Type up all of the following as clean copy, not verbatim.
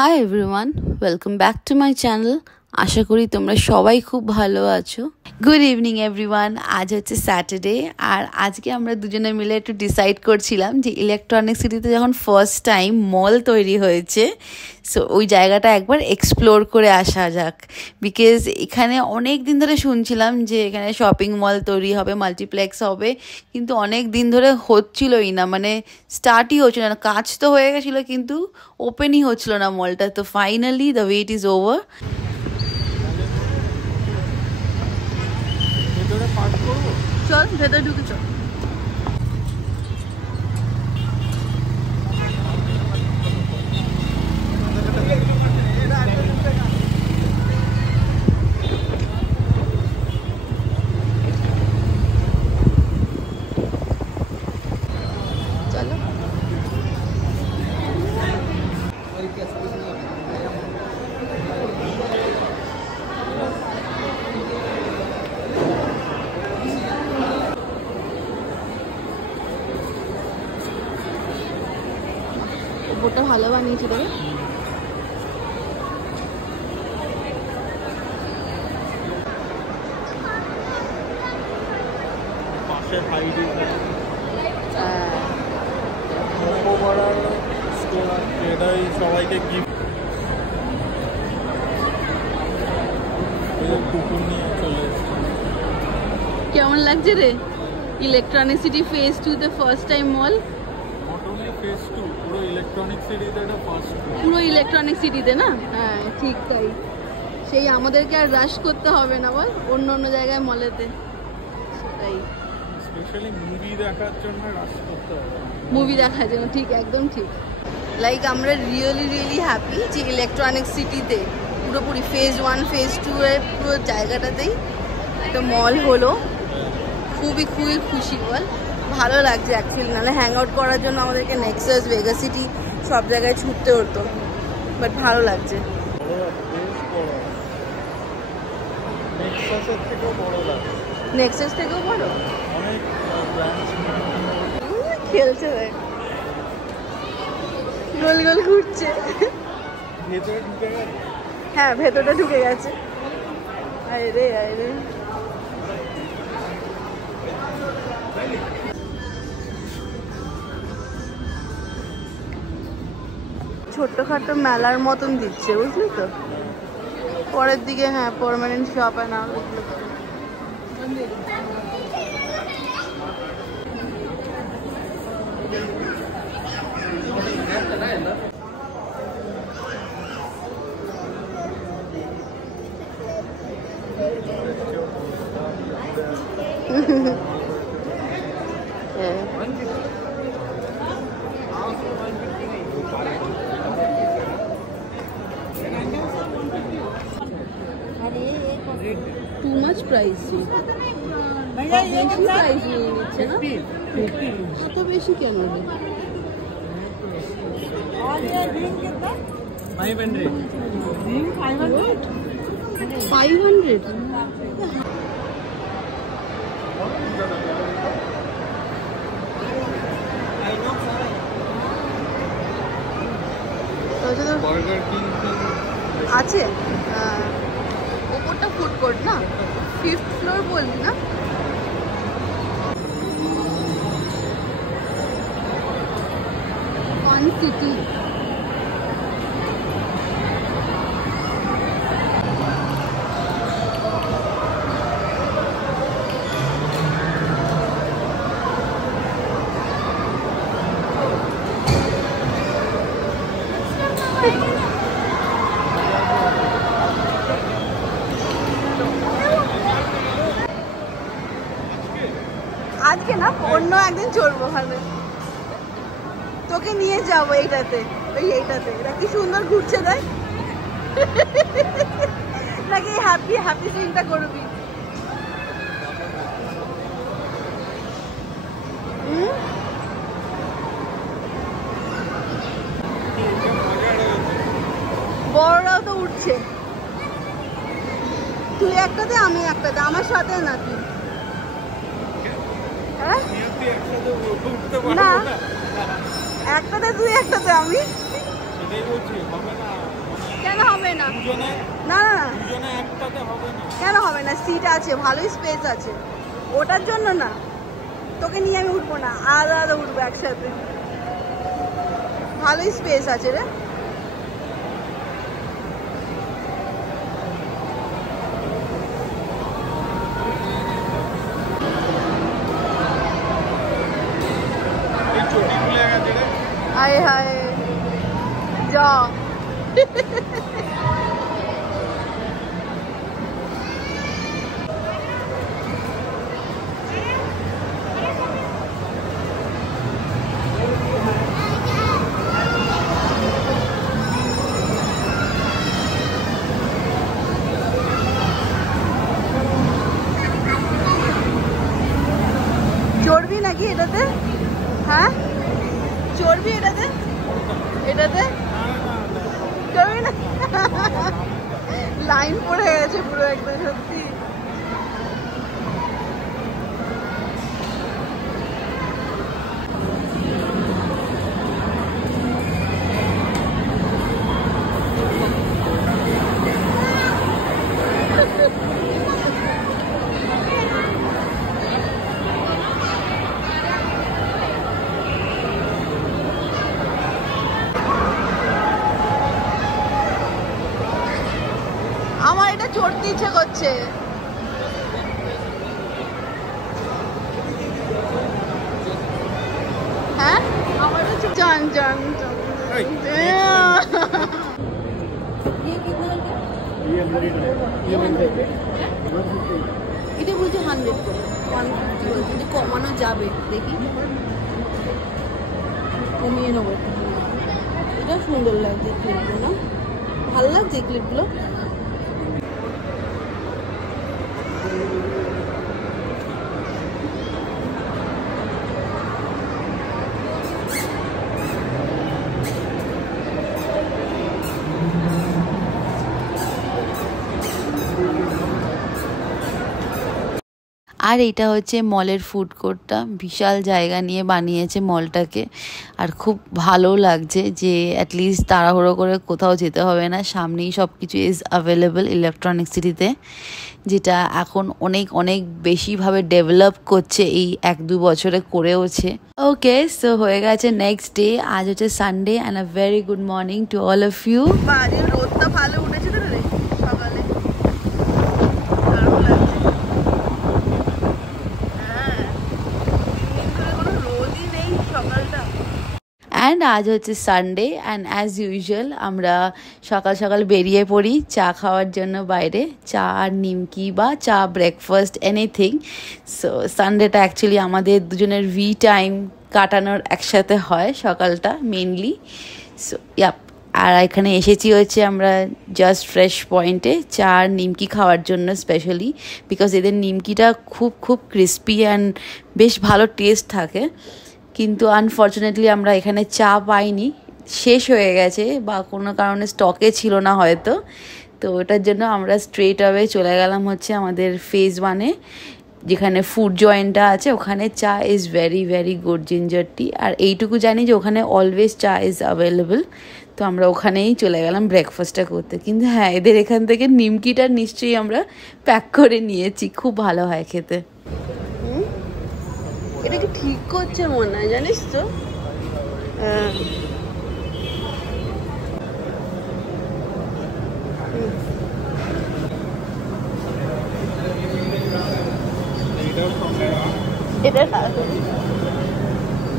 High everyone, welcome back to my channel. আশা করি তোমরা সবাই খুব ভালো আছো। Good evening everyone. আজ হচ্ছে স্যাটারডে, আর আজকে আমরা দুজনে মিলে একটু ডিসাইড করছিলাম যে ইলেকট্রনিক সিটিতে যখন ফার্স্ট টাইম মল তৈরি হয়েছে, সো ওই জায়গাটা একবার এক্সপ্লোর করে আসা যাক। বিকজ এখানে অনেক দিন ধরে শুনছিলাম যে এখানে শপিং মল তৈরি হবে, মাল্টিপ্লেক্স হবে, কিন্তু অনেক দিন ধরে হচ্ছিলই না, মানে স্টার্টই হচ্ছিল না। কাজ তো হয়ে গেছিলো কিন্তু ওপেনই হচ্ছিল না মলটা। তো finally the wait is over. চল ভেতরে ঢুকে চল। চলো ওটা ভালো বানিয়েছে রে। পাশের হাইডি স্টোর আছে, এটাই সবাইকে গিফট কুকুর নিয়ে চলে এসেছে। কেমন লাগছে রে ইলেকট্রনিক সিটি ফেজ 2 তে first time mall? Not only phase 2, পুরো ইলেকট্রনিক সিটিতে এটা ফার্স্ট। পুরো ইলেকট্রনিক সিটিতে না? হ্যাঁ ঠিক তাই। সেই আমাদেরকে আর রাশ করতে হবে না বল অন্য অন্য জায়গায় মলেতে। সেটাই, স্পেশালি মুভি দেখার জন্য রাশ করতে হবে। মুভি দেখার জন্য, ঠিক একদম ঠিক। লাইক আমরা রিয়েলি হ্যাপি যে ইলেকট্রনিক সিটিতে পুরোপুরি ফেজ 1 ফেজ 2 এর পুরো জায়গাটাতেই একটা মল হলো। খুবই খুশি বল, ভালো লাগছে অ্যাকচুয়ালি। নাহলে হ্যাং আউট করার জন্য আমাদেরকে নেক্সাস, ভেগা সিটি সব জায়গায় ছুটতে হতো, বাট ভালো লাগছে। নেক্সাসের থেকেও বড় লাগে। নেক্সাস থেকেও বড়, অনেক ব্রাঞ্চ খেলছে দেখ, গোল গোল ঘুরছে। ভেতরে ঢুকে গেছে। হ্যাঁ ভেতরটা ঢুকে গেছে। আরে রে ছোট্টখাটো মেলার মতন দিচ্ছে, বুঝলি তো। পরের দিকে হ্যাঁ পার্মানেন্ট শপ আর না টু মাচ প্রাইস। প্রাইস নিয়ে নিচ্ছে না, এত বেশি কেন রে? 500 আছে। ওপরটা ফুড কোর্ট না, 5th ফ্লোর বললি না? Fun city. আজকে না, অন্য একদিন চলবো ওখানে, তোকে নিয়ে যাবো এইটাতে। এইটাতে এটা কি সুন্দর ঘুরছে দেখ, নাকি হ্যাপি সিনটা করবি? বড়রাও তো উঠছে। তুই একটাতে আমি একটাতে, আমার সাথে না তুই। না একটাতে তুই একটাতে আমি, সেটাই বলছি হবে না। দুজনে না না দুজনে একটাতে হবে না। কেন হবে না, সিট আছে, ভালোই স্পেস আছে, ওটার জন্য না। তোকে নিয়ে আমি উঠবো না, আলাদা আলাদা উঠবো একসাথে, ভালোই স্পেস আছে রে। এই চটি খুলে গেছে রে। হায় হায় যা চড়বি নাকি এটাতে? হ্যাঁ চড়বি এটাতে? এটাতে চড়বি না? লাইন পড়ে গেছে পুরো একদম, সত্যি। আমার এটা চড়তে ইচ্ছে করছে। হ্যাঁ আমার এটা চান চান এটা বলছে 100 করে, 150 বলছে, যদি কমানো যাবে দেখি, কমিয়ে নেবো। এটা সুন্দর লাগছে ক্লিপগুলো, না ভালো লাগছে ক্লিপগুলো। আর এটা হচ্ছে মলের ফুড কোর্টটা, বিশাল জায়গা নিয়ে বানিয়েছে মলটাকে। আর খুব ভালো লাগছে যে অ্যাটলিস্ট তাড়াহুড়ো করে কোথাও যেতে হবে না, সামনেই সব কিছু ইজ অ্যাভেলেবল ইলেকট্রনিক সিটিতে, যেটা এখন অনেক অনেক বেশিভাবে ডেভেলপ করছে, এই 1-2 বছরে করেওছে। ওকে, সো হয়ে গেছে নেক্সট ডে। আজ হচ্ছে Sunday and a very good morning to all of you. বাড়ির রোদটা ভালো উঠেছে তো রে সকালে, দারুণ লাগছে। হ্যাঁ, দিন ধরে কোনো রোদই নেই সকালটা। অ্যান্ড আজ হচ্ছে সানডে অ্যান্ড অ্যাজ ইউজুয়াল আমরা সকাল সকাল বেরিয়ে পড়ি চা খাওয়ার জন্য বাইরে, চা আর নিমকি বা চা ব্রেকফাস্ট এনিথিং। সো সানডেটা অ্যাকচুয়ালি আমাদের দুজনের টাইম কাটানোর একসাথে হয় সকালটা মেনলি। সো ইয়াপ, আর এখানে এসেছি হচ্ছে আমরা জাস্ট ফ্রেশ পয়েন্টে চা আর নিমকি খাওয়ার জন্য স্পেশালি, বিকজ এদের নিমকিটা খুব খুব ক্রিস্পি অ্যান্ড বেশ ভালো টেস্ট থাকে। কিন্তু আনফর্চুনেটলি আমরা এখানে চা পাইনি, শেষ হয়ে গেছে বা কোনো কারণে স্টকে ছিল না হয়তো। তো ওটার জন্য আমরা স্ট্রেট অ্যাওয়ে চলে গেলাম হচ্ছে আমাদের ফেজ 1-এ, যেখানে ফুড জয়েন্টটা আছে। ওখানে cha is very very good, ginger tea. আর এইটুকু জানি যে ওখানে অলওয়েজ চা ইজ অ্যাভেলেবল। তো আমরা ওখানেই চলে গেলাম ব্রেকফাস্টটা করতে। কিন্তু হ্যাঁ, এদের এখান থেকে নিমকিটা নিশ্চয়ই আমরা প্যাক করে নিয়েছি, খুব ভালো হয় খেতে। এটা কি ঠিক করছে মনে হয়, জানিস তো? হ্যাঁ এটা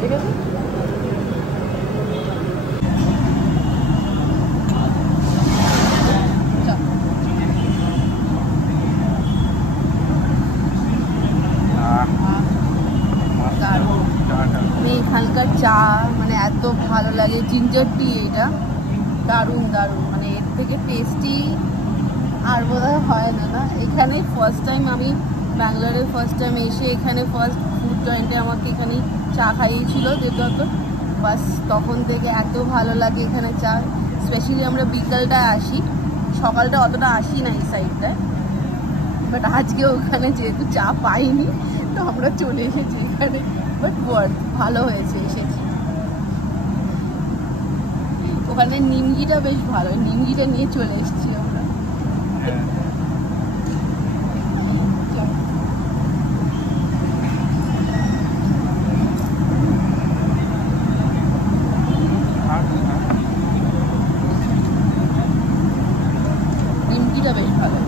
ঠিক আছে। এখানকার চা মানে এত ভালো লাগে, জিঞ্জার টি, এটা দারুণ দারুণ, মানে এর থেকে টেস্টি আর বোধহয় হয় না। না এখানে ফার্স্ট টাইম আমি ব্যাঙ্গালোরে ফার্স্ট টাইম এসে এখানে ফার্স্ট ফুড জয়েন্টে আমাকে এখানে চা খাইয়েছিল দেবদত্ত, বাস তখন থেকে এত ভালো লাগে এখানে চা। স্পেশালি আমরা বিকালটায় আসি, সকালটা অতটা আসি না এই সাইডটায়, বাট আজকে ওখানে যেহেতু চা পাইনি তো আমরা চলে এসেছি এখানে। বাট ওয়ার্থ, ভালো হয়েছে এসেছি। ওখানে নিমকিটা বেশ ভালো, নিমকিটা নিয়ে চলে এসেছি আমরা। নিমকিটা বেশ ভালো।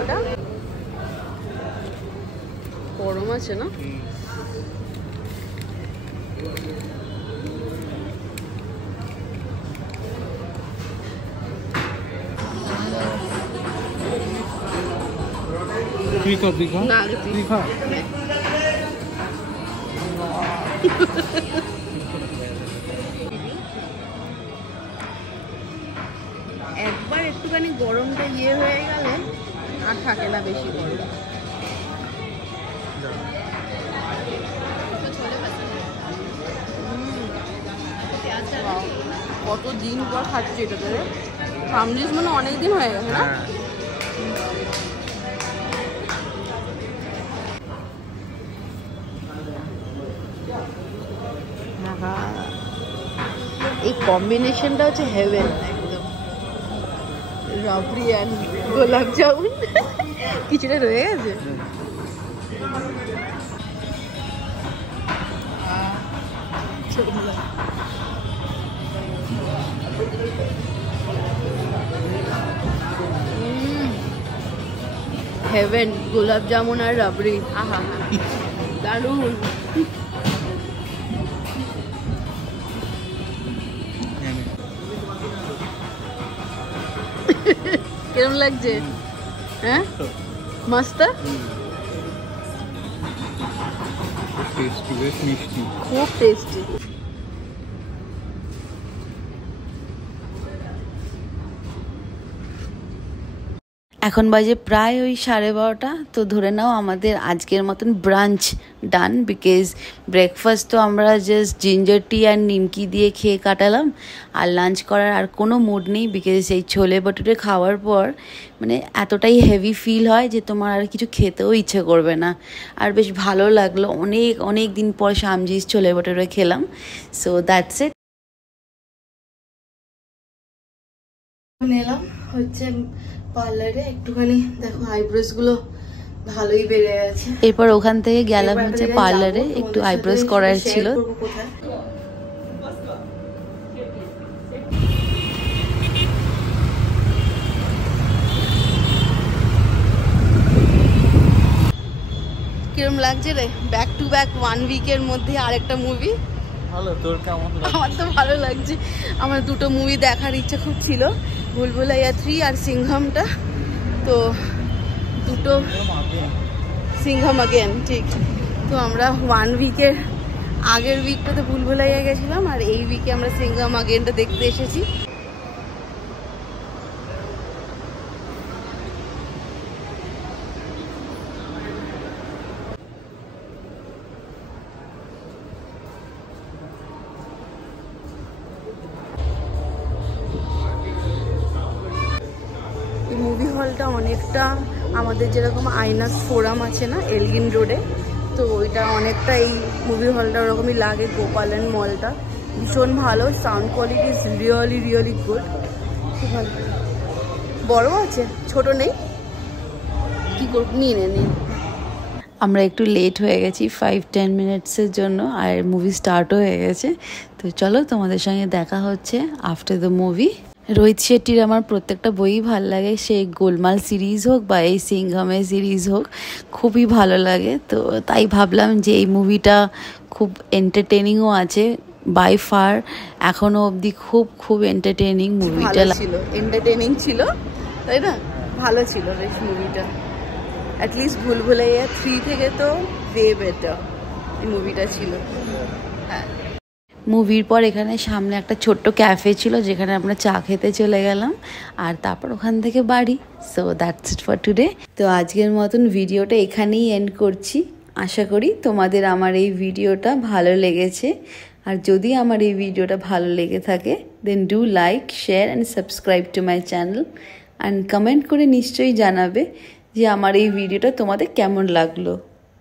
ওটা গরম আছে না? दिखा ना दिखा একবার একটুখানি গরমটা ইয়ে হয়ে গেলে আর থাকে না বেশি গরম। কত দিন পর খাচ্ছি এটা ধরে, সামজিস মানে অনেক দিন হয়ে গেছে না? এই কম্বিনেশনটা হচ্ছে হেভেন একদম। রাবড়ি আর গোলাপ জামুন কিছুটা রয়ে গেছে। হেভেন, গোলাপ জামুন আর রাবড়ি, আহা দারুণ। কিরম লাগছে? হ্যাঁ মস্ত, খুব টেস্টি। এখন বাজে প্রায় ওই 12:30, তো ধরে নাও আমাদের আজকের মতন ব্রাঞ্চ ডান, বিকজ ব্রেকফাস্ট তো আমরা জাস্ট জিঞ্জার টি আর নিমকি দিয়ে খেয়ে কাটালাম, আর লাঞ্চ করার আর কোনো মুড নেই, বিকজ এই ছোলে ভটুরে খাওয়ার পর মানে এতটাই হেভি ফিল হয় যে তোমার আর কিছু খেতেও ইচ্ছে করবে না। আর বেশ ভালো লাগলো, অনেক অনেক দিন পর সামজিস ছোলে ভটুরে খেলাম। So that's it. এলাম হচ্ছে পার্লারে, একটুখানি দেখো আইব্রোস গুলো ভালোই বেড়ে গেছে। এরপর ওখান থেকে গেলাম হচ্ছে পার্লারে, একটু আইব্রোস করার ছিল। কিরম লাগছে রে ব্যাক টু ব্যাক 1 উইকের মধ্যে আরেকটা মুভি? ভালো, তোর কেমন লাগছে? আমার তো ভালো লাগছে। আমার দুটো মুভি দেখার ইচ্ছা খুব ছিল, ভুলভুলাইয়া 3 আর সিংঘমটা। তো দুটো সিংঘম अगेन, ঠিক। তো আমরা 1 উইকের আগের উইকটাতে ভুলভুলাইয়া গেছিলাম, আর এই উইকে আমরা সিংঘম अगेनটা দেখতে এসেছি। মুভি হলটা অনেকটা আমাদের যেরকম আইনাক্স ফোরাম আছে না এলগিন রোডে, তো ওইটা অনেকটা এই মুভি হলটা ওরকমই লাগে। গোপালন মলটা ভীষণ ভালো, sound quality is really really good, খুব ভালো। বড় আছে, ছোট নেই, কি করব, নিয়ে নিন। আমরা একটু লেট হয়ে গেছি 5-10 মিনিটসের জন্য, আর মুভি স্টার্টও হয়ে গেছে। তো চলো তোমাদের সঙ্গে দেখা হচ্ছে আফটার দ্য মুভি। রোহিত শেট্টির আমার প্রত্যেকটা বইই ভালো লাগে, সেই গোলমাল সিরিজ হোক বা এই সিংঘমের সিরিজ হোক, খুবই ভালো লাগে। তো তাই ভাবলাম যে এই মুভিটা খুব এন্টারটেনিংও আছে, বাই ফার এখনো অবধি খুব খুব এন্টারটেনিং মুভিটা ছিল, এন্টারটেনিং ছিল, তাই না? ভালো ছিল বেশ মুভিটা, অ্যাটলিস্ট ভুলভুলাইয়া 3 থেকে তো ওয়ে বেটার এই মুভিটা ছিল। হ্যাঁ, মুভির পর এখানে সামনে একটা ছোট্ট ক্যাফে ছিল যেখানে আমরা চা খেতে চলে গেলাম, আর তারপর ওখান থেকে বাড়ি। So that's it for today. তো আজকের মতন ভিডিওটা এখানেই এন্ড করছি। আশা করি তোমাদের আমার এই ভিডিওটা ভালো লেগেছে, আর যদি আমার এই ভিডিওটা ভালো লেগে থাকে then do like share and subscribe to my channel and comment করে নিশ্চয়ই জানাবে যে আমার এই ভিডিওটা তোমাদের কেমন লাগলো।